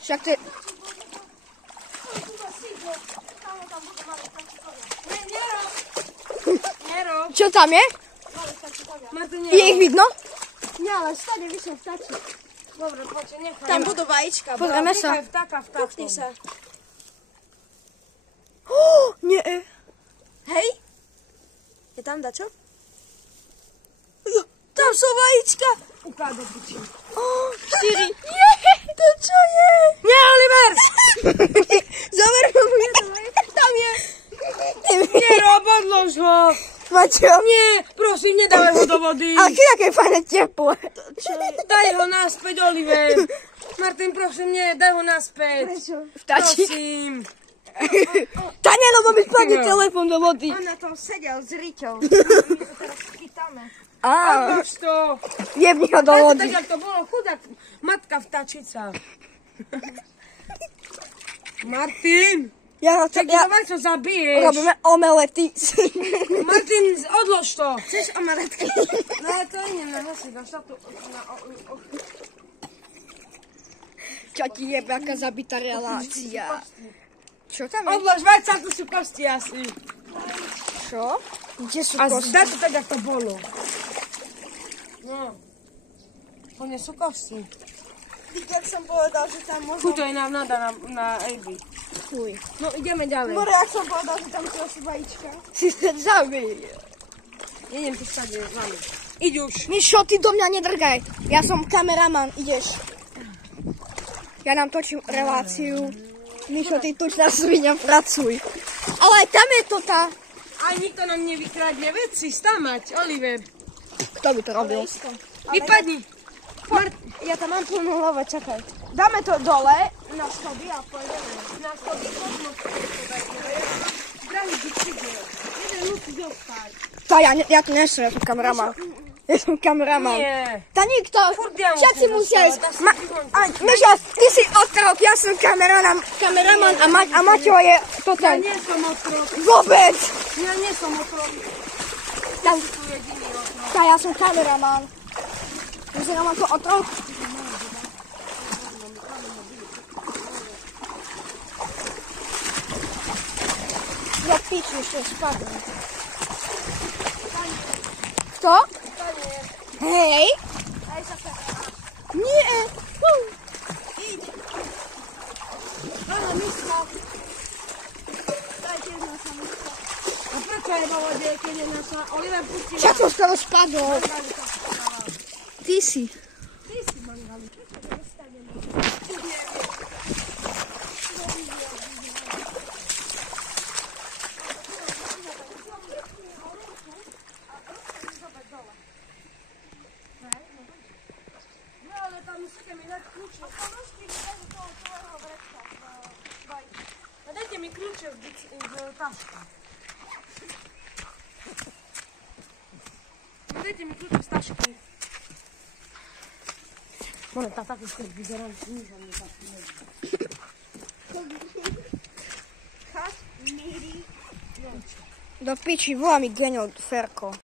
Však to je... Nerob. Čo tam je? Martin, Je ich vidno? Nie, ale stade vyššie stačí. Dobre, poďte, nechaj. Tam budú vajíčka. Pozrieme sa. Nechaj vtáka vtákom. Pukni sa. Nie. Hej? Je tam dačo? Jo, tam sú vajíčka. Ukáď do piči. 4. Nie, to čo je? Nie, Oliver! Zober mu tam je. Nerob, odlož ho. Maťo. Nie, prosím, nedávaj ho do vody. Ale aké fajné teplé. Daj ho naspäť, Oliver. Martin, prosím, nie, daj ho naspäť. Vtáčik. Prosím. Tania, lebo mi spadne telefón do vody. On na tom sedel s Riťou. My to teraz chytáme. Á, Odlož to. jebni ho do Tak, vody. jak to bolo, chudák matka vtáčica. Martin, tak dávaj to zabiješ. Robíme omelety. Martin, odlož to. Chceš omeletky? No ale to nie na hasi, dáš to na... Čo ti je, aká zabitá relácia. Čo tam je? Odlož, veď sa, tu sú kosti asi. Čo? Kde sú A kosti? daj to tak, jak to bolo. No. To nie sú kosti. Jak som povedal, že tam možno... Chuť to je nám nada na Ebi. Fuj. No ideme ďalej. More, jak som povedal, že tam sú vajíčka. Si sa zabil. Idem tu stade s vami. Iď už. Mišo, ty do mňa nedrgaj. Ja som kameraman, ideš. Ja nám točím reláciu. Mišo, ty tučná svinia, pracuj. Ale tam je to tá... Aj nikto nám nevykradne veci, stamať, Oliver. Kto by to robil? Vypadni. Ja tam mám plnú hlavu, čakaj. Dáme to dole na schody a pôjdeme. Na schody, poďme. Drahý, vyčíde. Jeden musí zostať. Tá, ja tu nesom, ja som kameraman. Ja som kameraman. Nie. Tá nikto, Furt ja všetci musím musia ísť. dostávať, tá si vyhoď. Mišo, ty si otrok, ja som kameraman a Maťo je to Ja ten. nie som otrok. Vôbec. Ja nie som otrok. Tá, Tu jediný otrok. tá, ja som kameraman. Vyzerám ako otrok. Ja piču, ešte spadnem. Kto? Hej. Nie. Áno, miska. Dajte jedna sa miska. A prečo je vo vode, keď je naša? Oliver, pusti Čo som z toho spadol? Ty si. No ale tam musíte mi dať kľúče. A dajte mi kľúče v tašku. Dajte mi kľúče z tašky. More, tá takisto vyzerá, že nič ani taky neviem. Do piči, volá mi Geňo Ferko.